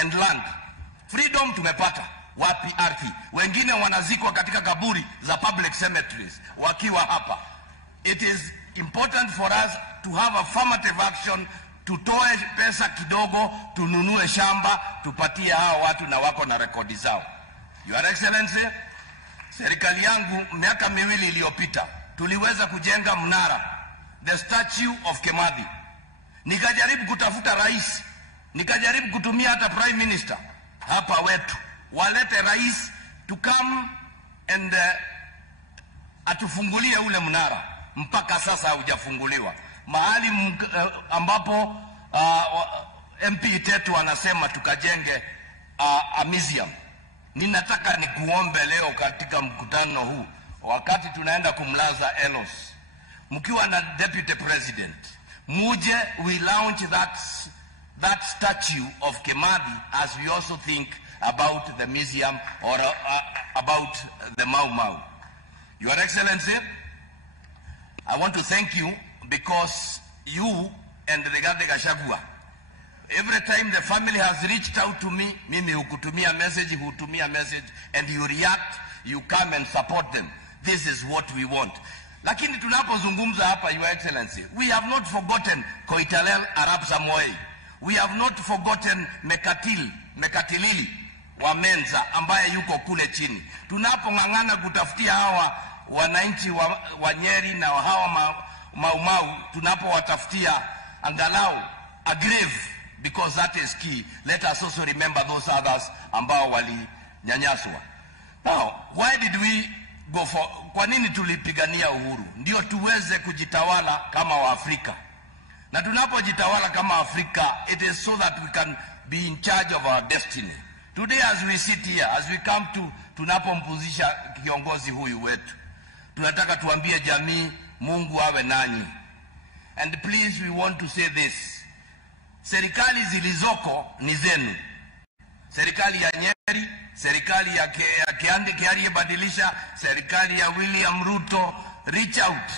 and land. Freedom tumepata. Wapi ardhi? Wengine wanazikwa katika kaburi za public cemeteries wakiwa hapa. It is important for us to have affirmative action, tutoe pesa kidogo, tununue shamba, tupatie hao watu na wako na rekodi zao. Your Excellency, serikali yangu miaka miwili iliyopita tuliweza kujenga mnara, the statue of Kimathi. Nikajaribu kutafuta rais, nikajaribu kutumia hata prime minister hapa wetu, walete rais to come and atufungulie ule mnara. Mpaka sasa haujafunguliwa. Mahali ambapo MP tetu anasema tukajenge a museum. Ninataka nikuombe leo katika mkutano huu, wakati tunaenda kumlaza Enos, mkiwa na deputy president, muje we launch that statue of Kimathi, as we also think about the museum or about the Mau Mau. Your Excellency, I want to thank you because you and Rigathi Gachagua, every time the family has reached out to me, mimi hukutumia message, hutumia message, and you react, you come and support them. This is what we want. Lakini tunapozungumza hapa, Your Excellency, we have not forgotten Koitalel Arap Samoei. We have not forgotten Mekatilili wa Menza ambaye yuko kule chini. Tunapongangana kutafutia hawa wananchi wa Nyeri na hawa Mau Mau, tunapowatafutia angalau a grave, because that is key. Let us also remember those others ambao walinyanyaswa. Now, why did we go for, kwa nini tulipigania uhuru? Ndio tuweze kujitawala kama Waafrika. Na tunapojitawala kama Afrika, it is so that we can be in charge of our destiny. Today as we sit here, as we come to, tunapompuzisha kiongozi huyu wetu, tunataka tuambie jamii, Mungu awe nanyi. And please, we want to say this. Serikali zilizoko ni zenu. Serikali ya Nyeri, serikali ya Kiari badilisha, serikali ya William Ruto, reach out.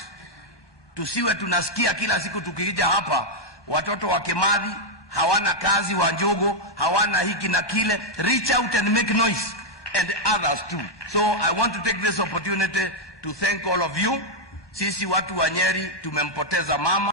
Tusiwe tunasikia kila siku tukija hapa, watoto wa Kimathi hawana kazi, wa Njogo hawana hiki na kile. Reach out and make noise, and others too. So I want to take this opportunity to thank all of you. Sisi watu wa Nyeri tumempoteza mama.